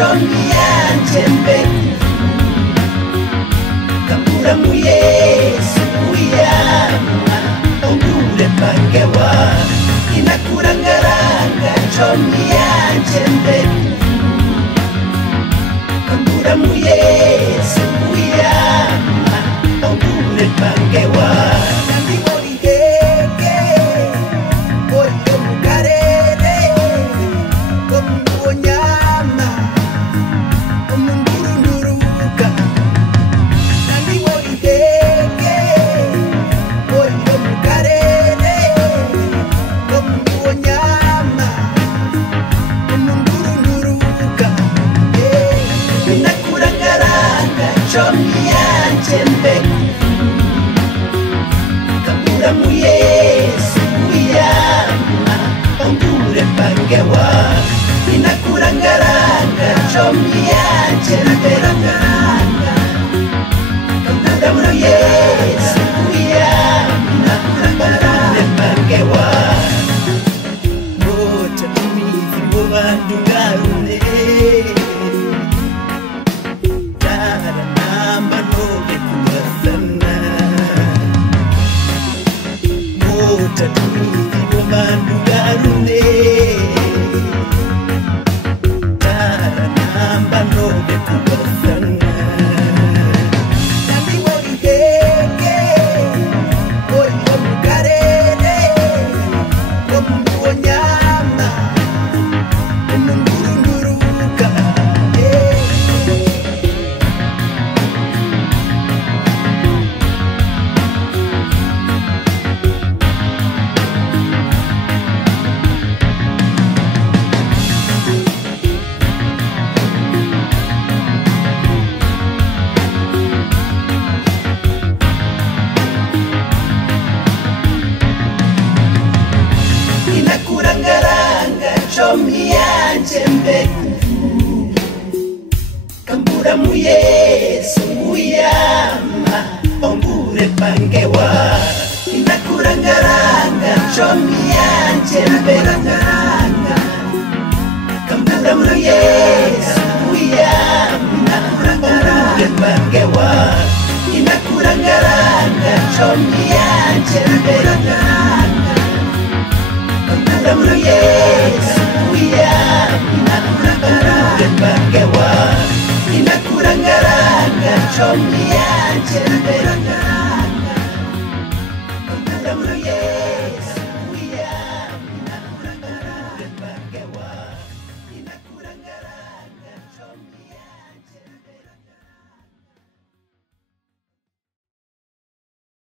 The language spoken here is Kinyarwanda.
chomiyanje mbeku kambura mu Yesu uyama ongure pangewa inakurangaranga chomiyanje mbeku kambura mu Yesu uyama ongure pangewa chomiyanje mbeku kambura mu Yesu uyama ongure pangewa inakurangaranga chomiyanje mbeku kambura mu Yesu uyama ongure pangewa moja tumizi mu bantu ngarune tatumizi bobantu garune tara namba nobe kubasana nandi wori heke oi omugarere omuonyama omunguruka inakurangaranga chomiyanje mbeku kambura mu Yesu uyama ongure pangewa inakurangaranga chomiyanje mbeku kambura mu Yesu uyama ongure pangewa inakurangaranga chomiyanje mbeku Yes, we are.